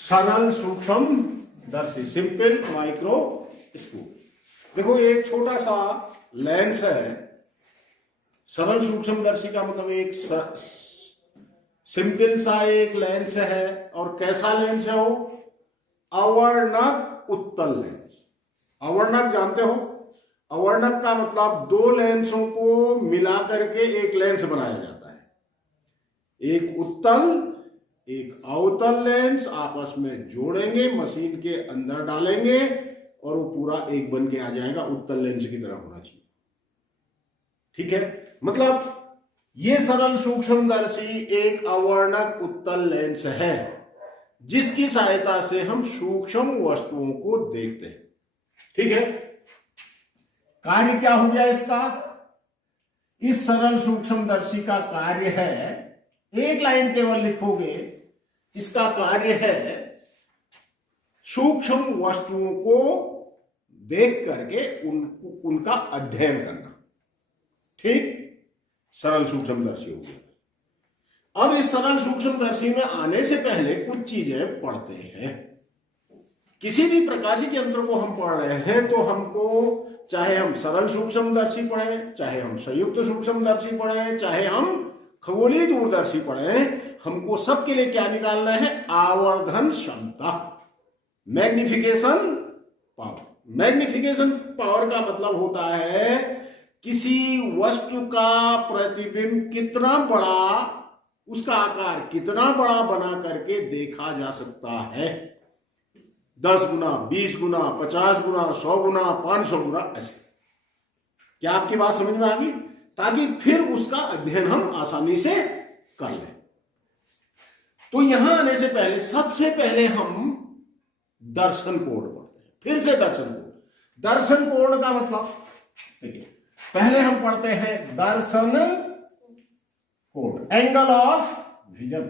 सरल सूक्ष्म दर्शी, सिंपल माइक्रोस्कोप। देखो एक छोटा सा लेंस है। सरल सूक्ष्मदर्शी का मतलब एक सिंपल सा एक लेंस है। और कैसा लेंस है वो? अवर्णक उत्तल लेंस। अवर्णक जानते हो? अवर्णक का मतलब दो लेंसों को मिला करके एक लेंस बनाया जाता है। एक उत्तल एक अवतल लेंस आपस में जोड़ेंगे, मशीन के अंदर डालेंगे और वो पूरा एक बन के आ जाएगा। उत्तल लेंस की तरह होना चाहिए। ठीक है, मतलब ये सरल सूक्ष्मदर्शी एक अवर्णक उत्तल लेंस है जिसकी सहायता से हम सूक्ष्म वस्तुओं को देखते हैं। ठीक है, कार्य क्या हो गया इसका? इस सरल सूक्ष्मदर्शी का कार्य है, एक लाइन केवल लिखोगे, इसका कार्य है सूक्ष्म वस्तुओं को देख करके उनका अध्ययन करना। ठीक, सरल सूक्ष्मदर्शी हो गया। अब इस सरल सूक्ष्मदर्शी में आने से पहले कुछ चीजें पढ़ते हैं। किसी भी प्रकाशिक यंत्र को हम पढ़ रहे हैं तो हमको, चाहे हम सरल सूक्ष्मदर्शी पढ़ें, चाहे हम संयुक्त सूक्ष्मदर्शी पढ़ें, चाहे हम खगोलीय दूरदर्शी पढ़ें, हमको सबके लिए क्या निकालना है? आवर्धन क्षमता, मैग्निफिकेशन पावर। मैग्निफिकेशन पावर का मतलब होता है किसी वस्तु का प्रतिबिंब कितना बड़ा, उसका आकार कितना बड़ा बना करके देखा जा सकता है। 10 गुना, 20 गुना, 50 गुना, 100 गुना, 500 गुना, ऐसे। क्या आपकी बात समझ में आ गई? ताकि फिर उसका अध्ययन हम आसानी से कर लें। तो यहां आने से पहले सबसे पहले हम दर्शन कोण पढ़ते हैं। फिर से दर्शन कोण। दर्शन कोण का मतलब, देखिए, पहले हम पढ़ते हैं दर्शन कोण, एंगल ऑफ विजन।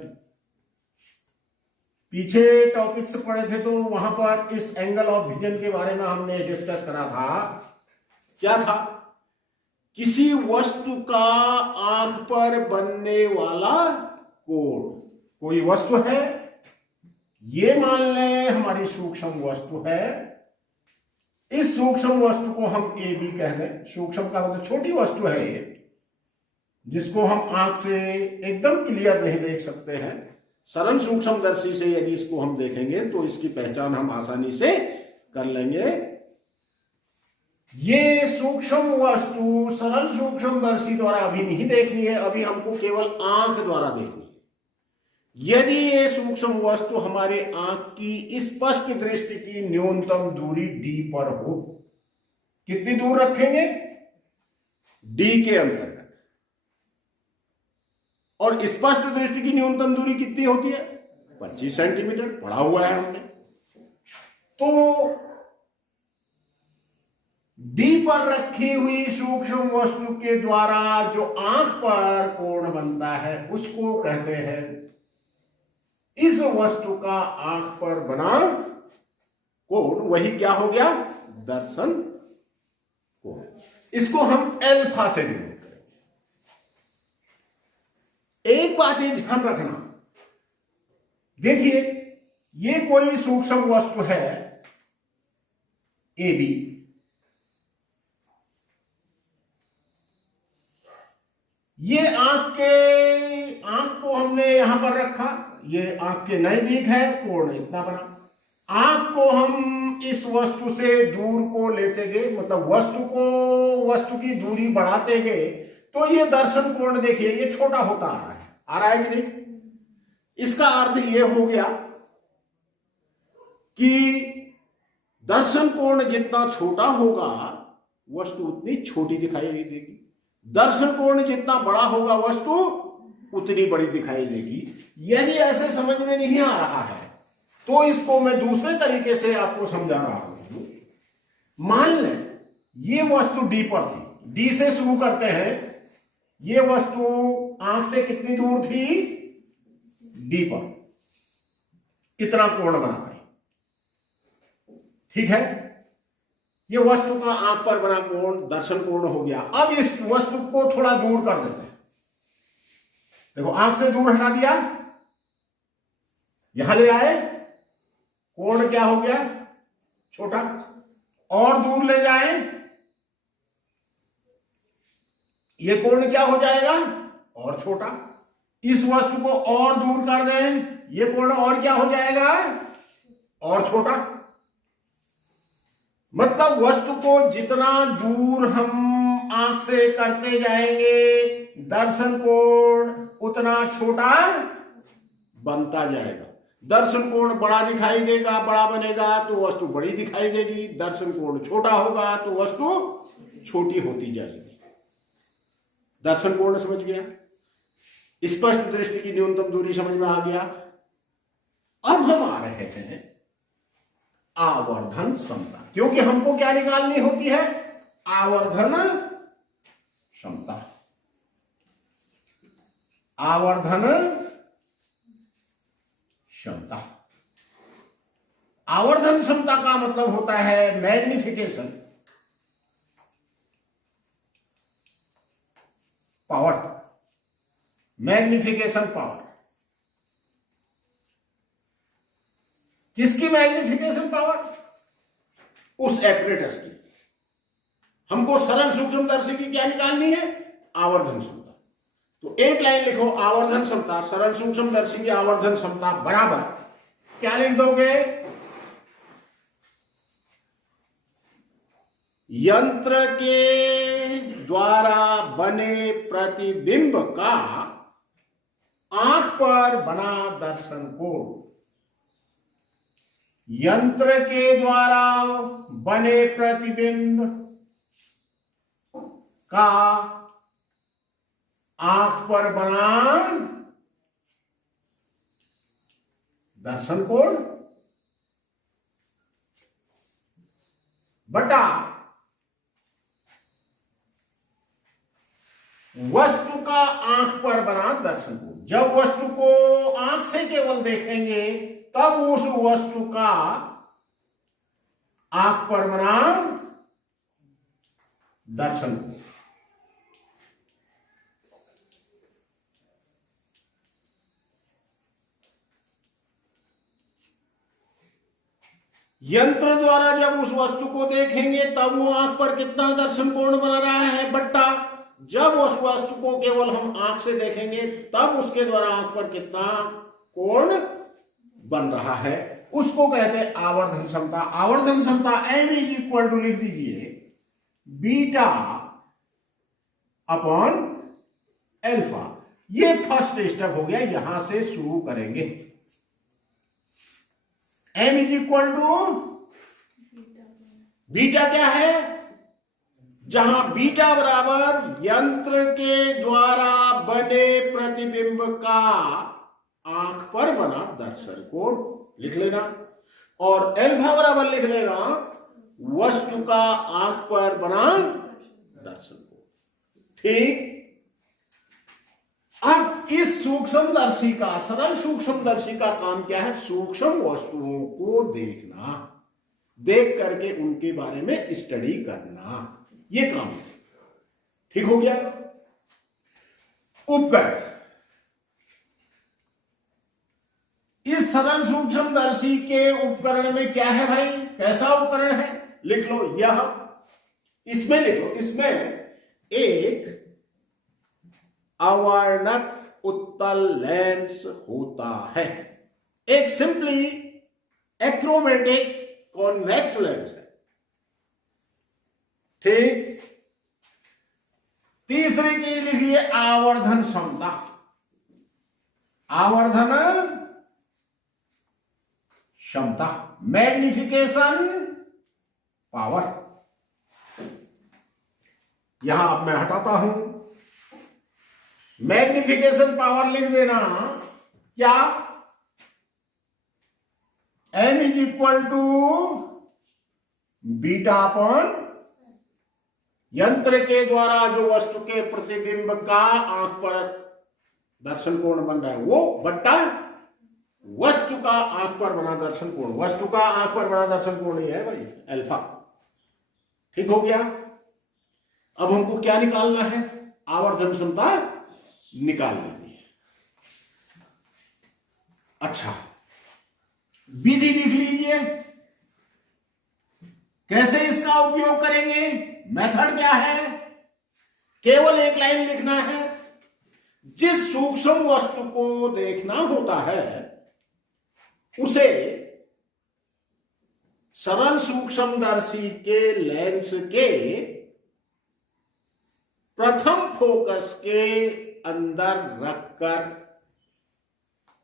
पीछे टॉपिक्स पढ़े थे तो वहां पर इस एंगल ऑफ विजन के बारे में हमने डिस्कस करा था। क्या था? किसी वस्तु का आंख पर बनने वाला कोण। कोई वस्तु है, ये मान लें हमारी सूक्ष्म वस्तु है। इस सूक्ष्म वस्तु को हम ए बी कह दें। सूक्ष्म का मतलब छोटी वस्तु है ये, जिसको हम आंख से एकदम क्लियर नहीं देख सकते हैं। सरल सूक्ष्मदर्शी से यदि इसको हम देखेंगे तो इसकी पहचान हम आसानी से कर लेंगे। ये सूक्ष्म वस्तु सरल सूक्ष्मदर्शी द्वारा अभी नहीं देखनी है, अभी हमको केवल आंख द्वारा देखनी है। यदि ये सूक्ष्म वस्तु हमारे आंख की स्पष्ट दृष्टि की न्यूनतम दूरी d पर हो, कितनी दूर रखेंगे? d के अंतर्गत। और स्पष्ट दृष्टि की न्यूनतम दूरी कितनी होती है? 25 सेंटीमीटर। पढ़ा हुआ है हमने। तो d पर रखी हुई सूक्ष्म वस्तु के द्वारा जो आंख पर कोण बनता है उसको कहते हैं, इस वस्तु का आंख पर बना कोण, वही क्या हो गया? दर्शन कोण। इसको हम अल्फा से डिनोट करेंगे। एक बात ये ध्यान रखना, देखिए, ये कोई सूक्ष्म वस्तु है ए बी। ये आंख को हमने यहां पर रखा, ये आंख के नजदीक है, कोण इतना बना। आंख को हम इस वस्तु से दूर को लेते गए, मतलब वस्तु की दूरी बढ़ाते गए, तो ये दर्शन कोण देखिए ये छोटा होता आ रहा है कि नहीं? इसका अर्थ ये हो गया कि दर्शन कोण जितना छोटा होगा वस्तु उतनी छोटी दिखाई देगी। दर्शन कोण जितना बड़ा होगा वस्तु उतनी बड़ी दिखाई देगी। यदि ऐसे समझ में नहीं आ रहा है तो इसको मैं दूसरे तरीके से आपको समझा रहा हूं। मान लें ये वस्तु डी पर थी, डी से शुरू करते हैं। ये वस्तु आंख से कितनी दूर थी? डी पर। कितना कोण बना है? ठीक है, ये वस्तु का आंख पर बना कोण दर्शन कोण हो गया। अब इस वस्तु को थोड़ा दूर कर देते हैं। देखो, आंख से दूर हटा दिया, यहां ले आए, कोण क्या हो गया, छोटा। और दूर ले जाएं, ये कोण क्या हो जाएगा, और छोटा। इस वस्तु को और दूर कर दें, ये कोण और क्या हो जाएगा, और छोटा। मतलब वस्तु को जितना दूर हम आंख से करते जाएंगे दर्शन कोण उतना छोटा बनता जाएगा। दर्शन कोण बड़ा दिखाई देगा, बड़ा बनेगा तो वस्तु बड़ी दिखाई देगी। दर्शन कोण छोटा होगा तो वस्तु छोटी होती जाएगी। दर्शन कोण समझ गया, स्पष्ट दृष्टि की न्यूनतम दूरी समझ में आ गया। अब हम आ रहे हैं आवर्धन क्षमता, क्योंकि हमको क्या निकालनी होती है, आवर्धन क्षमता। आवर्धन क्षमता, आवर्धन क्षमता का मतलब होता है मैग्निफिकेशन पावर। मैग्निफिकेशन पावर किसकी मैग्निफिकेशन पावर, उस एपरेटस की। हमको सरल सूक्ष्मदर्शी की क्या निकालनी है, आवर्धन क्षमता। तो एक लाइन लिखो, आवर्धन क्षमता, सरल सूक्ष्मदर्शी की आवर्धन क्षमता बराबर क्या लिख दोगे, यंत्र के द्वारा बने प्रतिबिंब का आंख पर बना दर्शन कोण। यंत्र के द्वारा बने प्रतिबिंब का आंख पर बना दर्शन कोण बटा वस्तु का आंख पर बना दर्शन कोण। जब वस्तु को आंख से केवल देखेंगे तब उस वस्तु का आंख पर बना दर्शन कोण। यंत्र द्वारा जब उस वस्तु को देखेंगे तब वो आंख पर कितना दर्शन कोण बना रहा है, बट्टा। जब उस वस्तु को केवल हम आंख से देखेंगे तब उसके द्वारा आंख पर कितना कोण बन रहा है, उसको कहते हैं आवर्धन क्षमता। आवर्धन क्षमता एम इज इक्वल टू लिख दीजिए बीटा अपॉन एल्फा। ये फर्स्ट स्टेप हो गया, यहां से शुरू करेंगे। M is equal to beta क्या है, जहां बीटा बराबर यंत्र के द्वारा बने प्रतिबिंब का आंख पर बना दर्शन कोण लिख लेना, और एल्फा बराबर लिख लेना वस्तु का आंख पर बना दर्शन कोण। ठीक। अब इस सूक्ष्मदर्शी का, सरल सूक्ष्मदर्शी का काम क्या है, सूक्ष्म वस्तुओं को देखना, देख करके उनके बारे में स्टडी करना, ये काम है। ठीक हो गया। उपकरण, इस सरल सूक्ष्मदर्शी के उपकरण में क्या है भाई, कैसा उपकरण है, लिख लो यह, इसमें लिख लो, इसमें एक अवर्णक उत्तल लेंस होता है, एक सिंपली एक्रोमेटिक कॉन्वेक्स लेंस है। ठीक। तीसरी चीज लिखिए आवर्धन क्षमता। आवर्धन क्षमता, मैग्निफिकेशन पावर। यहां अब मैं हटाता हूं, मैग्निफिकेशन पावर लिख देना क्या, M is equal to beta upon यंत्र के द्वारा जो वस्तु के प्रतिबिंब का आंख पर दर्शन कोण बन रहा है वो, बट्टा वस्तु का आंख पर बना दर्शन कोण। वस्तु का आंख पर बना दर्शन कोण ही है भाई अल्फा। ठीक हो गया। अब हमको क्या निकालना है, आवर्धन क्षमता निकाल लेनी है। अच्छा, विधि लिख लीजिए। कीजिए। कैसे इसका उपयोग करेंगे, मेथड क्या है, केवल एक लाइन लिखना है। जिस सूक्ष्म वस्तु को देखना होता है उसे सरल सूक्ष्मदर्शी के लेंस के प्रथम फोकस के अंदर रखकर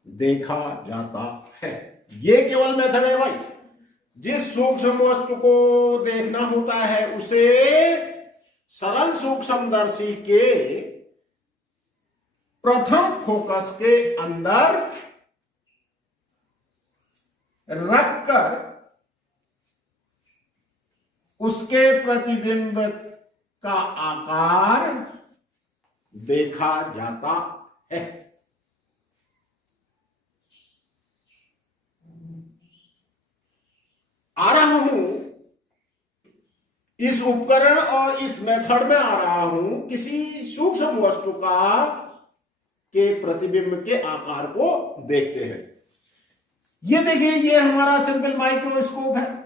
देखा जाता है। यह केवल मेथड है भाई। जिस सूक्ष्म वस्तु को देखना होता है उसे सरल सूक्ष्मदर्शी के प्रथम फोकस के अंदर रखकर उसके प्रतिबिंब का आकार देखा जाता है। आ रहा हूं इस उपकरण और इस मेथड में, आ रहा हूं किसी सूक्ष्म वस्तु का के प्रतिबिंब के आकार को देखते हैं। ये देखिए, ये हमारा सिंपल माइक्रोस्कोप है।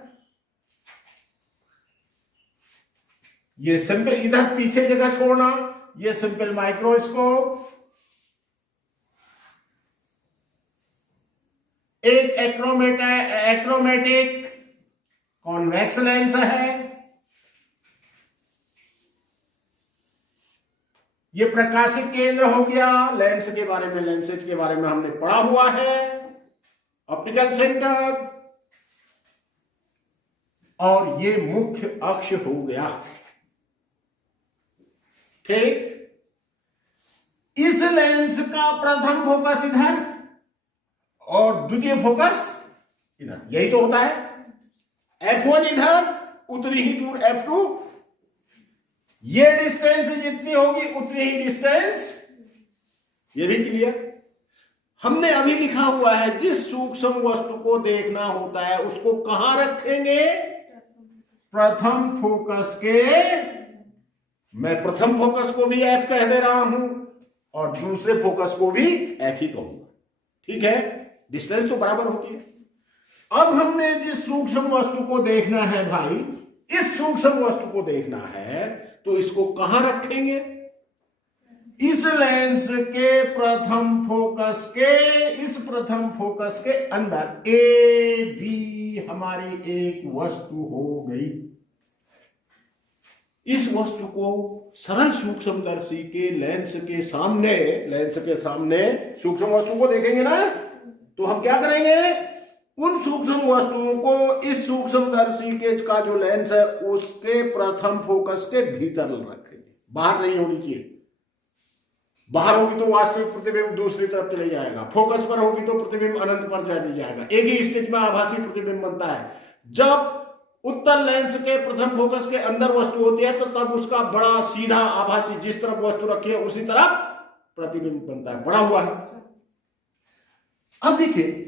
ये सिंपल, इधर पीछे जगह छोड़ना, ये सिंपल माइक्रोस्कोप। एक एक्रोमेटिक कॉन्वेक्स लेंस है। ये प्रकाशिक केंद्र हो गया। लेंस के बारे में, लेंसेज के बारे में हमने पढ़ा हुआ है। ऑप्टिकल सेंटर, और ये मुख्य अक्ष हो गया। ठीक, इस लेंस का प्रथम फोकस इधर और द्वितीय फोकस इधर, यही तो होता है। F1 इधर, उतनी ही दूर F2। ये डिस्टेंस जितनी होगी उतनी ही डिस्टेंस, ये भी क्लियर। हमने अभी लिखा हुआ है जिस सूक्ष्म वस्तु को देखना होता है उसको कहां रखेंगे, प्रथम फोकस के, मैं प्रथम फोकस को भी F कह दे रहा हूं और दूसरे फोकस को भी F ही कहूंगा। ठीक है, डिस्टेंस तो बराबर होती है। अब हमने जिस सूक्ष्म वस्तु को देखना है भाई, इस सूक्ष्म वस्तु को देखना है तो इसको कहां रखेंगे, इस लेंस के प्रथम फोकस के, इस प्रथम फोकस के अंदर। ए बी हमारी एक वस्तु हो गई। इस वस्तु को सरल सूक्ष्मदर्शी के लेंस के सामने, लेंस के सामने सूक्ष्म वस्तु को देखेंगे ना, तो हम क्या करेंगे, उन सूक्ष्म वस्तुओं को इस सूक्ष्मदर्शी के का जो लेंस है उसके प्रथम फोकस के भीतर रखेंगे। बाहर नहीं होनी चाहिए। बाहर होगी तो वास्तविक प्रतिबिंब दूसरी तरफ चले जाएगा, फोकस पर होगी तो प्रतिबिंब अनंत पर चले जाएगा। एक ही स्थिति में आभासी प्रतिबिंब बनता है। जब उत्तल लेंस के प्रथम फोकस के अंदर वस्तु होती है तो तब उसका बड़ा सीधा आभासी, जिस तरफ वस्तु रखी है उसी तरफ प्रतिबिंब बनता है, बड़ा हुआ है। अब देखिए,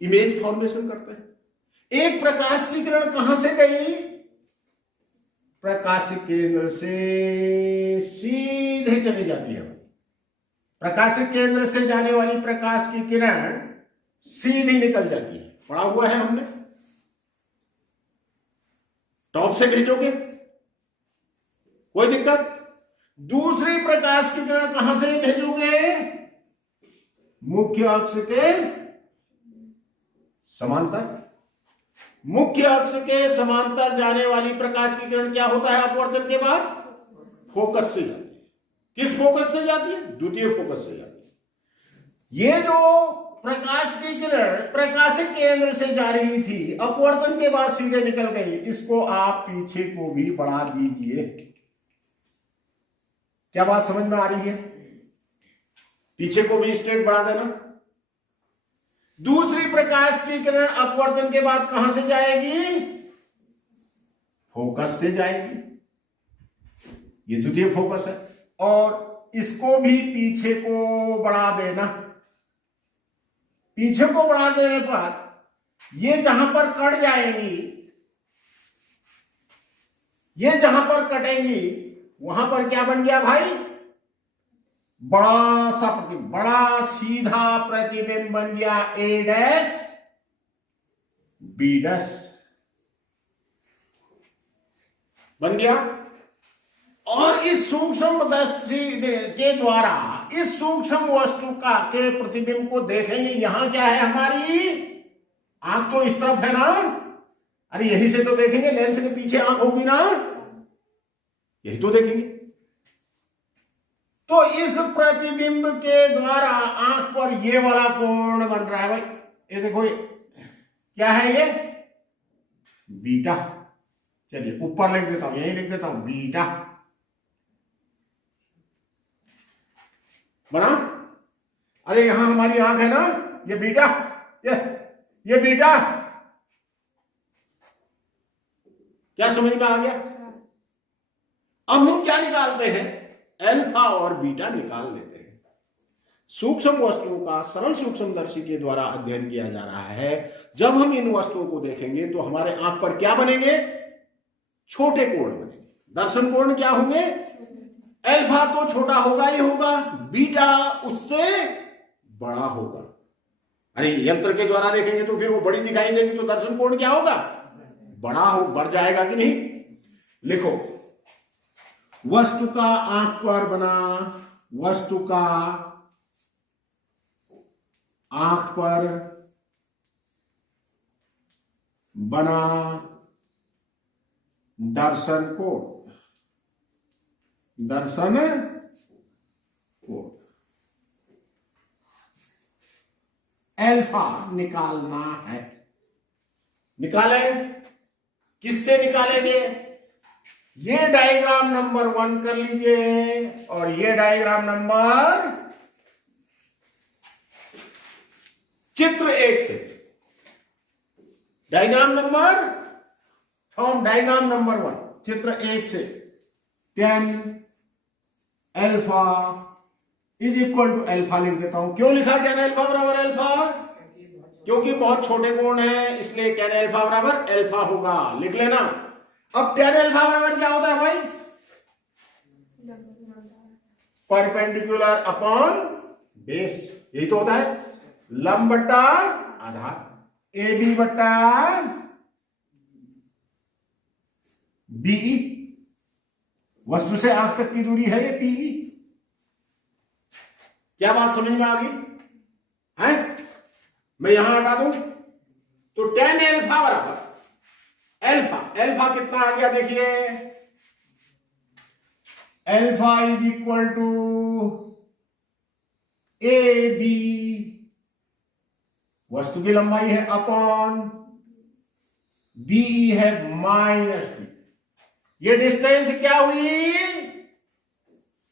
इमेज फॉर्मेशन करते हैं। एक प्रकाश की किरण कहां से गई, प्रकाश केंद्र से सीधे चली जाती है। प्रकाश केंद्र से जाने वाली प्रकाश की किरण सीधी निकल जाती है, पढ़ा हुआ है हमने। टॉप से भेजोगे कोई दिक्कत। दूसरी प्रकाश की किरण कहां से भेजोगे, मुख्य अक्ष के समांतर। मुख्य अक्ष के समांतर जाने वाली प्रकाश की किरण क्या होता है, अपवर्तन के बाद फोकस से जाती है। किस फोकस से जाती है, द्वितीय फोकस से जाती है। ये जो प्रकाश की किरण प्रकाशिक केंद्र से जा रही थी, अपवर्तन के बाद सीधे निकल गई, इसको आप पीछे को भी बढ़ा दीजिए। क्या बात समझ में आ रही है, पीछे को भी स्ट्रेट बढ़ा देना। दूसरी प्रकाश की किरण अपवर्तन के बाद कहां से जाएगी, फोकस से जाएगी। ये द्वितीय फोकस है, और इसको भी पीछे को बढ़ा देना। पीछे को बढ़ा देने पर ये जहां पर कट जाएंगी, ये जहां पर कटेंगी वहां पर क्या बन गया भाई, बड़ा सा प्रतिबिंब, बड़ा सीधा प्रतिबिंब बन गया। ए डैश B10 बन गया। और इस सूक्ष्म दृष्टि के द्वारा इस सूक्ष्म वस्तु का के प्रतिबिंब को देखेंगे। यहां क्या है, हमारी आंख तो इस तरफ है ना, अरे यहीं से तो देखेंगे, लेंस के पीछे आंख होगी ना, यही तो देखेंगे। तो इस प्रतिबिंब के द्वारा आंख पर ये वाला कोण बन रहा है भाई, ये देखो क्या है ये, बीटा। चलिए ऊपर लिख देता हूं, यही लिख देता हूं, बीटा बना। अरे यहां हमारी आंख है ना, ये बीटा, ये बीटा, क्या समझ में आ गया? अब हम क्या निकालते हैं, अल्फा और बीटा निकाल लेते हैं। सूक्ष्म वस्तुओं का सरल सूक्ष्मदर्शी के द्वारा अध्ययन किया जा रहा है। जब हम इन वस्तुओं को देखेंगे तो हमारे आंख पर क्या बनेंगे, छोटे कोण बनेंगे। दर्शन कोण क्या होंगे, अल्फा तो छोटा होगा ही होगा, बीटा उससे बड़ा होगा। अरे यंत्र के द्वारा देखेंगे तो फिर वो बड़ी दिखाई देगी, तो दर्शन कोण क्या होगा, बड़ा हो, बढ़ जाएगा कि नहीं। लिखो, वस्तु का आंख पर बना, वस्तु का आंख पर बना दर्शन कोण, दर्शन कोण अल्फा निकालना है। निकालें, किससे निकालेंगे, ये डायग्राम नंबर 1 कर लीजिए और ये डायग्राम नंबर चित्र 1 से। Diagram number from diagram number 1 चित्र 1 से 10 alpha is equal to alpha लिख देता हूं। क्यों लिखा 10 अल्फा बराबर अल्फा, क्योंकि बहुत छोटे कोण है, इसलिए 10 अल्फा बराबर अल्फा होगा, लिख लेना। अब 10 अल्फा बराबर क्या होता है भाई, परपेंडिकुलर अपॉन बेस, यही तो होता है, लंब बट्टा आधार, ए बी बट्टा बीई, वस्तु से आंख तक की दूरी है ये पीई। क्या बात समझ में आ गई है? मैं यहां हटा दूं तो 10 अल्फा बराबर अल्फा, अल्फा कितना आ गया देखिए, alpha is equal to A B, वस्तु की लंबाई है, अपॉन बी है माइनस बी। ये डिस्टेंस क्या हुई,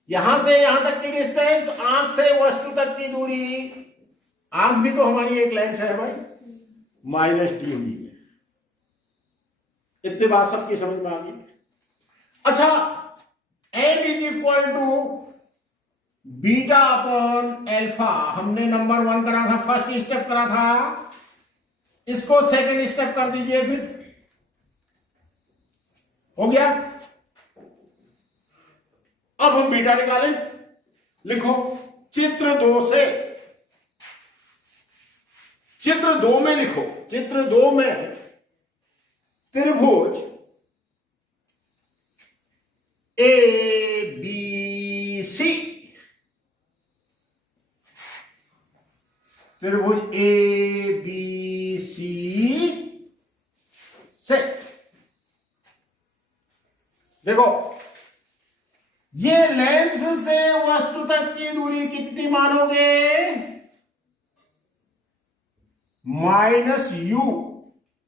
यहां से यहां तक की डिस्टेंस, आंख से वस्तु तक की दूरी, आंख भी तो हमारी एक लेंस है भाई, माइनस डी हुई है। इतनी बात सबकी समझ में आ गई। अच्छा, M is equal to beta upon alpha, हमने नंबर 1 करा था, फर्स्ट स्टेप करा था, इसको सेकंड स्टेप कर दीजिए, फिर हो गया। अब हम बीटा निकालें, लिखो चित्र 2 से, चित्र 2 में लिखो, चित्र 2 में त्रिभुज ए बी सी, त्रिभुज ए बी सी से देखो, ये लेंस से वस्तु तक की दूरी कितनी मानोगे, माइनस यू।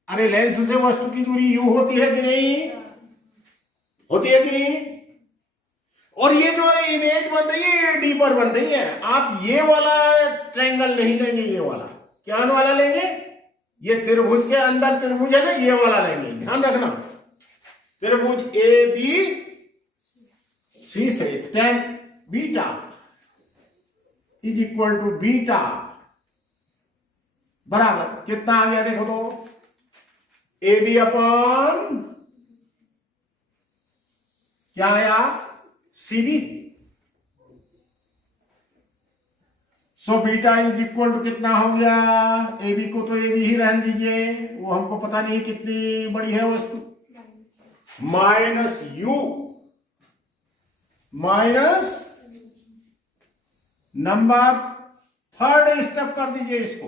अरे लेंस से वस्तु की दूरी यू होती है कि नहीं, होती है कि नहीं। और ये जो इमेज बन रही है ये डी पर बन रही है, आप ये वाला ट्रायंगल नहीं लेंगे, ये वाला क्या वाला लेंगे, ये त्रिभुज के अंदर त्रिभुज है ना, ये वाला लेंगे, ध्यान रखना। त्रिभुज ए बी सी से 10 beta is equal to beta बराबर कितना आ गया देखो तो, ए बी अपॉन क्या आया, C B. So beta is equal to कितना हो गया, ए बी को तो ए बी ही रहने दीजिए, वो हमको पता नहीं कितनी बड़ी है वस्तु, minus you minus number third step कर दीजिए इसको।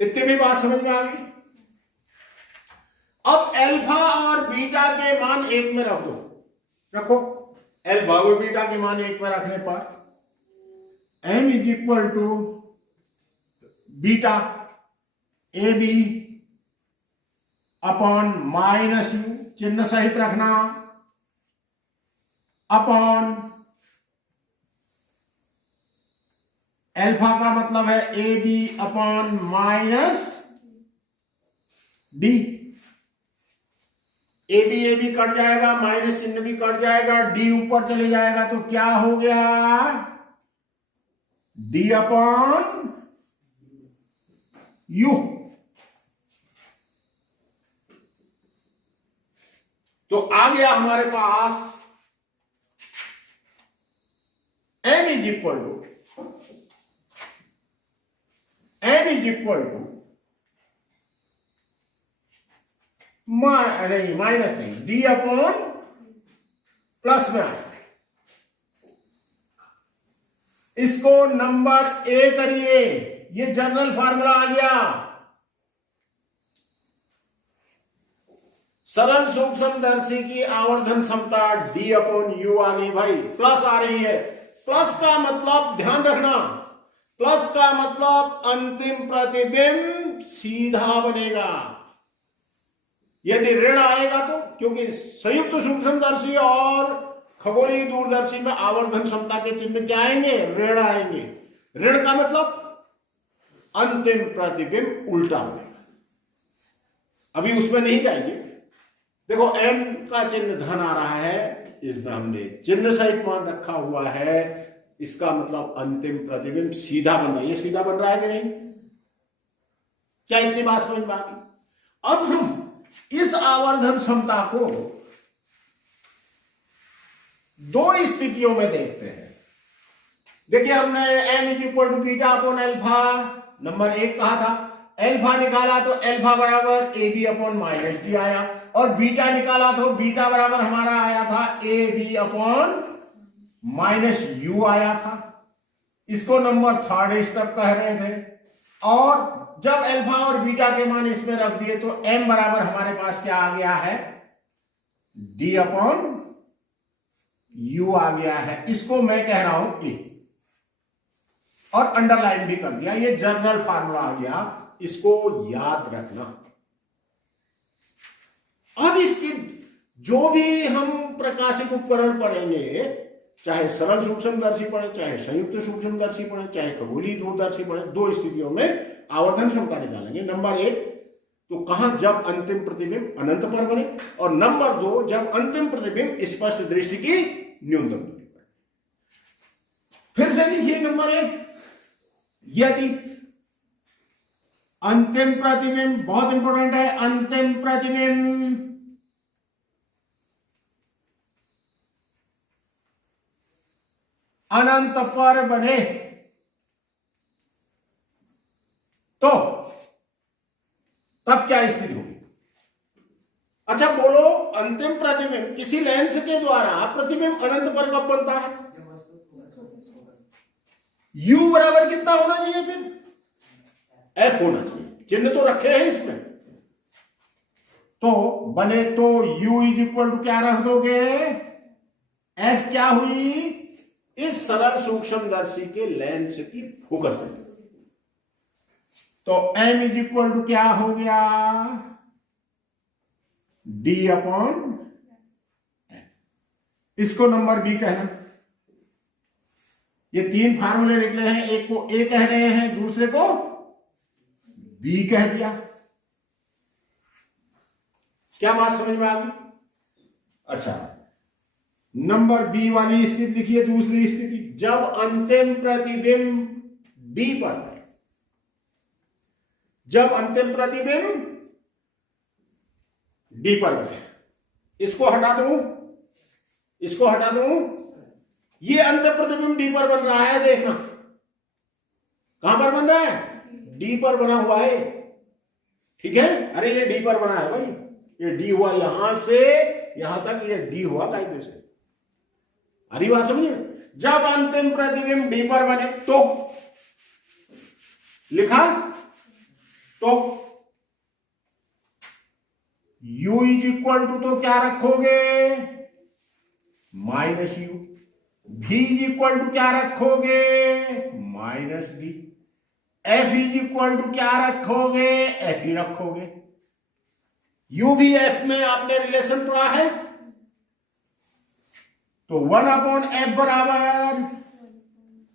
इतनी भी बात समझ में आ गई। अब अल्फा और बीटा के मान एक में रख दो, रखो। अल्फा और बीटा के मान एक में रखने पर m is equal to beta A B upon minus U, चिन्ह सहित रखना, अपॉन अल्फा का मतलब है A B upon minus D. A B cut जाएगा, माइनस चिन्ह भी कट जाएगा, डी ऊपर चले जाएगा, तो क्या हो गया, डी अपॉन यू। तो आ गया हमारे पास m इज इक्वल टू नहीं माइनस नहीं, डी अपॉन प्लस में आया। इसको नंबर ए करिए, ये जनरल फार्मूला आ गया। सरल सूक्ष्मदर्शी की आवर्धन क्षमता डी अपॉन यू आ गई भाई, प्लस आ रही है। प्लस का मतलब ध्यान रखना, प्लस का मतलब अंतिम प्रतिबिंब सीधा बनेगा। यदि ऋण आएगा तो, क्योंकि संयुक्त सूक्ष्मदर्शी और खगोलीय दूरदर्शी में आवर्धन क्षमता के चिन्ह क्या आएंगे, ऋण आएंगे। ऋण का मतलब अंतिम प्रतिबिंब उल्टा बनेगा। अभी उसमें नहीं जाएंगे। देखो m का चिन्ह धन आ रहा है, इसमें हमने चिन्ह सहित मान रखा हुआ है, इसका मतलब अंतिम प्रतिबिंब सीधा बन रहा है। ये सीधा बन रहा है कि नहीं, क्या इतनी बात समझ में आ गई? अब हम इस आवर्धन क्षमता को दो स्थितियों में देखते हैं। देखिए हमने m is equal to beta upon alpha number 1 कहा था, अल्फा निकाला तो अल्फा बराबर A B upon minus D आया, और बीटा निकाला तो बीटा बराबर हमारा आया था A B upon minus U आया था। इसको नंबर थर्ड स्टेप कह रहे थे। और जब अल्फा और बीटा के मान इसमें रख दिए तो m बराबर हमारे पास क्या आ गया है, d अपॉन यू आ गया है। इसको मैं कह रहा हूं ए, और अंडरलाइन भी कर दिया, ये जनरल फार्मूला आ गया, इसको याद रखना। अब इसकी जो भी हम प्रकाशिक उपकरण पढ़ेंगे, चाहे सरल सूक्ष्मदर्शी पढ़े, चाहे संयुक्त सूक्ष्मदर्शी पढ़े, चाहे खगोलीय दूरदर्शी पढ़े, दो स्थितियों में आवर्धन क्षमता निकालेंगे। नंबर 1 तो कहां, जब अंतिम प्रतिबिंब अनंत पर बने, और नंबर 2 जब अंतिम प्रतिबिंब स्पष्ट दृष्टि की न्यूनतम दूरी पर। फिर से लिखिए नंबर 1, यदि अंतिम प्रतिबिंब, बहुत इंपॉर्टेंट है, अंतिम प्रतिबिंब अनंत पर बने तो तब क्या स्थिति होगी? अच्छा बोलो, अंतिम प्रतिबिंब किसी लेंस के द्वारा प्रतिबिंब अनंत पर कब बनता है? u बराबर कितना होना चाहिए? फिर f होना चाहिए, चिन्ह तो रखे हैं इसमें। तो बने तो u इज इक्वल टू क्या रख दोगे, f क्या हुई, इस सरल सूक्ष्मदर्शी के लेंस की फोकस है। तो m इज इक्वल टू क्या हो गया, d अपॉन, इसको नंबर b कहना। ये तीन फार्मूले निकले हैं, एक को a कह रहे हैं, दूसरे को b कह दिया। क्या बात समझ में आ गई? अच्छा, नंबर बी वाली स्थिति लिखिए, दूसरी स्थिति, जब अंतिम प्रतिबिंब डी पर है, जब अंतिम प्रतिबिंब डी पर है। इसको हटा दूं, इसको हटा दूं, ये अंत प्रतिबिंब डी पर बन रहा है, देखना कहां पर बन रहा है, डी पर बना हुआ है, ठीक है। अरे ये डी पर बना है भाई, ये डी हुआ यहां से यहां तक, ये डी हुआ कायदे से। अरे बात समझिए, जब अंतिम प्रतिबिंब डी पर बने तो लिखा, तो u इज इक्वल टू, तो क्या रखोगे, minus U, v is equal to क्या रखोगे, minus D, f is equal to क्या रखोगे, f ही रखोगे। u भी f में आपने रिलेशन पढ़ा है, तो 1/f बराबर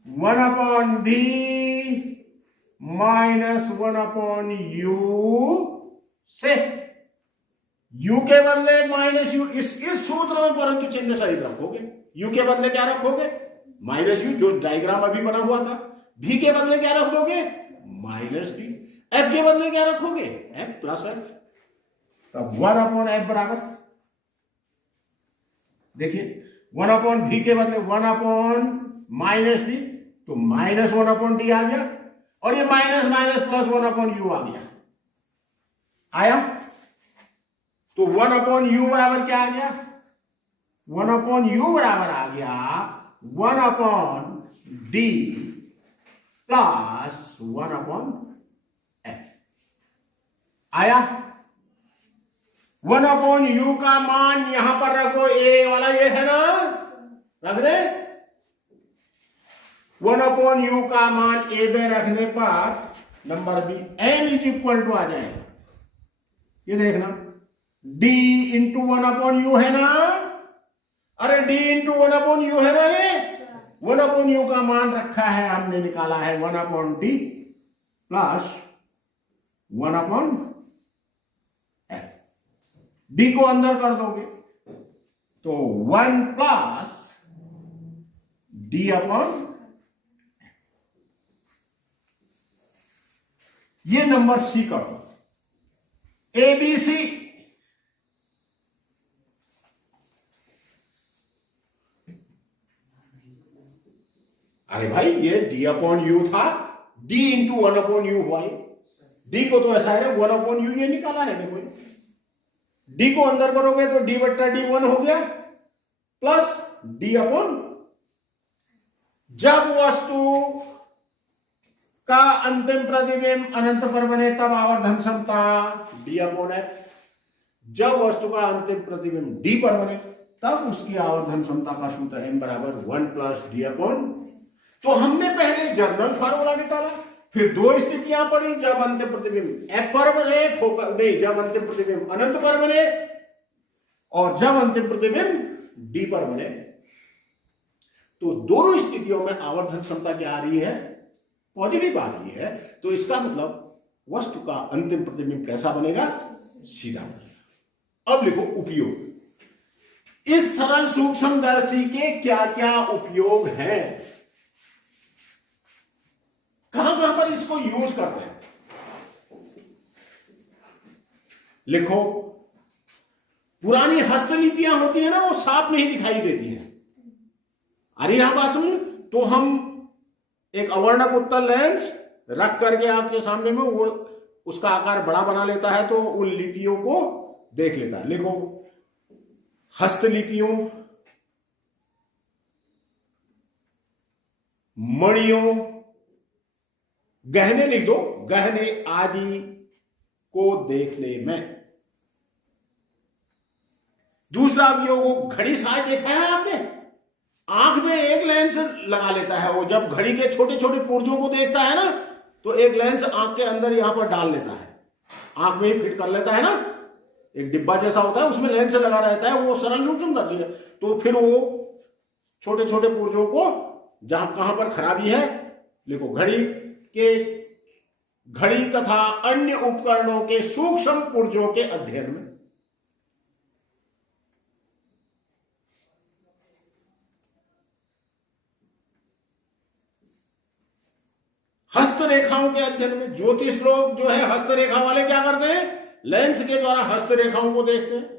1/v माइनस 1/u से u के बदले माइनस यू, इस सूत्र में परंतु चिन्ह सहित रखोगे। u के बदले क्या रखोगे, माइनस यू, जो डायग्राम अभी बना हुआ था। v के बदले क्या रख दोगे, माइनस डी। f के बदले क्या रखोगे, f प्लस f। तब 1/f बराबर, देखिए 1/v के बदले 1/माइनस डी, तो माइनस 1/d आ गया, और ये माइनस माइनस प्लस 1/u आ गया, आया। तो 1/u बराबर क्या आ गया, 1/u बराबर आ गया 1/d प्लस 1/f, आया। 1/u का मान यहां पर रखो, ए वाला ये है ना, रख दे। 1/u का मान ए में रखने पर number B m is equal to आ जाएगा, ये देखना d इंटू 1/u है ना, अरे d इंटू 1/u है ना, ये 1/u का मान रखा है, हमने निकाला है 1/d प्लस 1/f। d को अंदर कर दोगे तो 1 प्लस d/, ये नंबर सी कर दो, ABC। अरे भाई ये d/u था, d इंटू 1/u हुआ, d को तो ऐसा है 1/u ये निकाला है, देखो d को अंदर करोगे तो d/d 1 हो गया प्लस d/, जब वस्तु का अंतिम प्रतिबिंब अनंत पर बने तब आवर्धन क्षमता d/f। जब वस्तु का अंतिम प्रतिबिंब d पर बने तब उसकी आवर्धन क्षमता का सूत्र m बराबर 1 प्लस d/। तो हमने पहले जनरल फार्मूला निकाला, फिर दो स्थितियां पड़ी, जब अंतिम प्रतिबिंब f पर बने, नहीं जब अंतिम प्रतिबिंब अनंत पर बने, और जब अंतिम प्रतिबिंब d पर बने। तो दोनों स्थितियों में आवर्धन क्षमता क्या आ रही है, पॉजिटिव आ रही है। तो इसका मतलब वस्तु का अंतिम प्रतिबिंब कैसा बनेगा, सीधा बनेगा। अब लिखो उपयोग। इस सरल सूक्ष्मदर्शी के क्या क्या उपयोग हैं, कहां कहां पर इसको यूज करते हैं, लिखो। पुरानी हस्तलिपियां होती है ना, वो साफ नहीं दिखाई देती हैं। अरे यहां बात सुन, तो हम एक अवर्णक उत्तल लेंस रख करके आपके सामने में वो उसका आकार बड़ा बना लेता है, तो उन लिपियों को देख लेता है। लिखो हस्तलिपियों, मणियों, गहने लिख दो, गहने आदि को देखने में। दूसरा उपयोग, घड़ी साज देखा है आपने, आंख में एक लेंस लगा लेता है वो, जब घड़ी के छोटे छोटे पुर्जों को देखता है ना, तो एक लेंस आंख के अंदर यहां पर डाल लेता है, आंख में ही फिट कर लेता है ना, एक डिब्बा जैसा होता है उसमें लेंस लगा रहता है, वो सरल सूक्ष्मदर्शी है। तो फिर वो छोटे छोटे पुर्जों को जहां कहां पर खराबी है, लिखो घड़ी तथा अन्य उपकरणों के सूक्ष्म पुर्जों के अध्ययन में। हस्तरेखाओं के अध्ययन में, ज्योतिष लोग जो है हस्तरेखा वाले क्या करते हैं, लेंस के द्वारा हस्तरेखाओं को देखते हैं,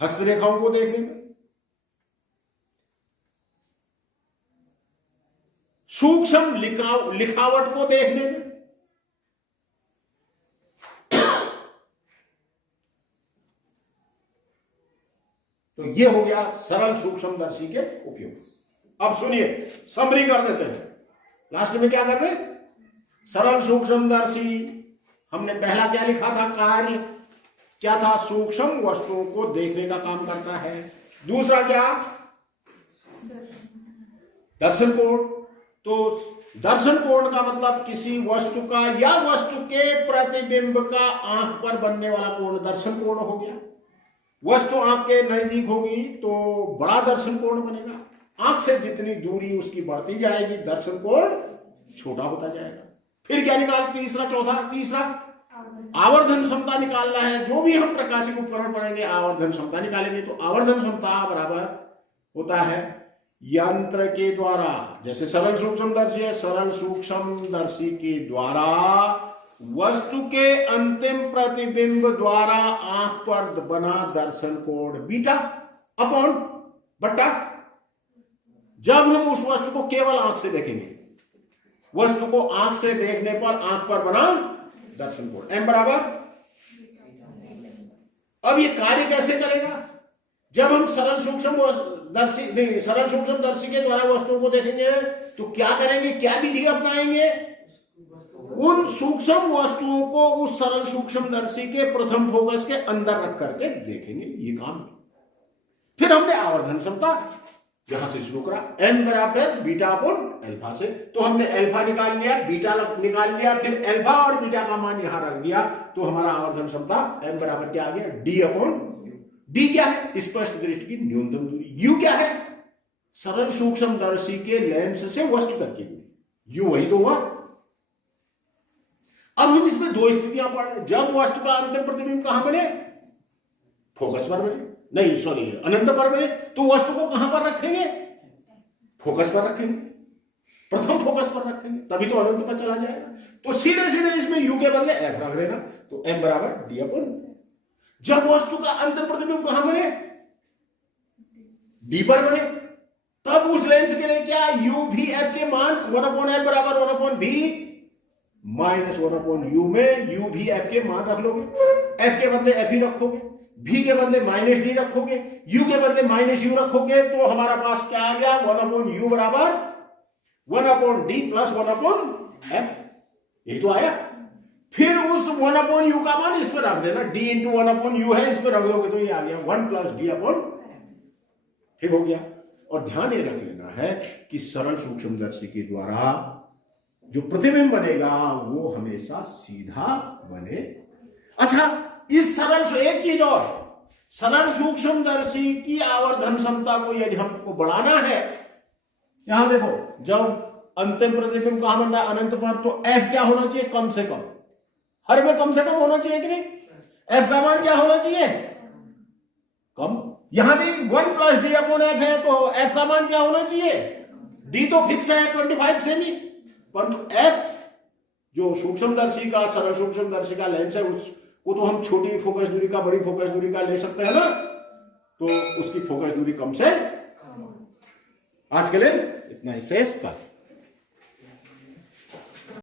हस्तरेखाओं को देखने में। सूक्ष्म लिखावट को देखने में। तो ये हो गया सरल सूक्ष्मदर्शी के उपयोग। अब सुनिए, समरी कर देते हैं। लास्ट में क्या कर रहे? सरल सूक्ष्मदर्शी हमने पहला क्या लिखा था? कार्य क्या था? सूक्ष्म वस्तुओं को देखने का काम करता है। दूसरा क्या? दर्शन कोण। तो दर्शन कोण का मतलब किसी वस्तु का या वस्तु के प्रतिबिंब का आंख पर बनने वाला कोण दर्शन कोण हो गया। वस्तु आंख के नजदीक होगी तो बड़ा दर्शन कोण बनेगा। आंख से जितनी दूरी उसकी बढ़ती जाएगी दर्शन कोण छोटा होता जाएगा। फिर क्या निकाल? तीसरा आवर्धन क्षमता निकालना है। जो भी हम प्रकाशिक उपकरण पढ़ेंगे आवर्धन क्षमता निकालेंगे। तो आवर्धन क्षमता बराबर होता है यंत्र के द्वारा, जैसे सरल सूक्ष्मदर्शी है, सरल सूक्ष्मदर्शी के द्वारा वस्तु के अंतिम प्रतिबिंब द्वारा आंख पर बना दर्शन कोण बीटा अपॉन बट्टा। जब हम उस वस्तु को केवल आंख से देखेंगे, वस्तु को आंख से देखने पर आंख पर बना दर्शन कोण एम बराबर। अब ये कार्य कैसे करेगा? जब हम सरल सूक्ष्मदर्शी के द्वारा वस्तुओं को देखेंगे तो क्या करेंगे? क्या विधि अपनाएंगे? उन सूक्ष्म वस्तुओं को उस सरल सूक्ष्मदर्शी के प्रथम फोकस के अंदर रख करके देखेंगे। ये काम। फिर हमने आवर्धन क्षमता यहां से शुरू करा, एम बराबर बीटा अपॉन अल्फा से। तो हमने अल्फा निकाल लिया, बीटा निकाल लिया, फिर अल्फा और बीटा का मान यहां रख दिया। तो हमारा आवर्धन क्षमता एम बराबर क्या आ गया? डी अपॉन डी क्या है? स्पष्ट दृष्टि की न्यूनतम दूरी। यू क्या है? सरल सूक्ष्मदर्शी के लेंस से वस्तु तक की दूरी। यू वही तो हुआ। अब हम इसमें दो स्थितियां पढ़ रहे हैं। जब वस्तु का अंतिम प्रतिबिंब कहां बने? फोकस पर बने, नहीं सॉरी अनंत पर बने। तो वस्तु को कहां पर रखेंगे? फोकस पर रखेंगे, प्रथम फोकस पर रखेंगे, तभी तो अनंत पर चला जाएगा। तो सीधे सीधे इसमें यू के बदले एफ रख देना। तो एम बराबर डी अपॉन। जब वस्तु का अंतिम प्रतिबिंब कहां बने? डी पर बने, तब उस लेंस के लिए क्या? यू भी एफ के मान 1/f बराबर 1/v माइनस 1/u में यू भी एफ के मान रख लोगे। एफ के बदले एफ ही रखोगे, भी के बदले माइनस डी रखोगे, यू के बदले माइनस यू रखोगे। तो हमारा पास क्या आ गया? 1/u बराबर 1/d प्लस 1/f। यही तो आया। फिर उस 1/u का मान इस पर रख देना, d इंटू 1/u है, इस पर रख दोगे तो ये आ गया 1 प्लस डी अपॉन। ठीक हो गया। और ध्यान ये रख लेना है कि सरल सूक्ष्मदर्शी के द्वारा जो प्रतिबिंब बनेगा वो हमेशा सीधा बने। अच्छा, इस सरल एक चीज और, सरल सूक्ष्मदर्शी की आवर्धन क्षमता को यदि हमको बढ़ाना है, यहां देखो, जब अंतिम प्रतिबिंब कहां बन रहा है? अनंत पर। तो एफ क्या होना चाहिए? कम से कम, हर में कम से कम होना चाहिए कि नहीं? एफ का मान क्या होना चाहिए? कम। यहां भी 1 प्लस डी अपॉन एफ है, तो एफ का मान क्या होना चाहिए? डी तो फिक्स है 25 सेमी, परंतु एफ जो सूक्ष्मदर्शी का, सरल सूक्ष्मदर्शी का लेंस है, उसको तो हम छोटी फोकस दूरी का, बड़ी फोकस दूरी का ले सकते हैं ना। तो उसकी फोकस दूरी कम से। आज के लिए इतना ही शेष। कल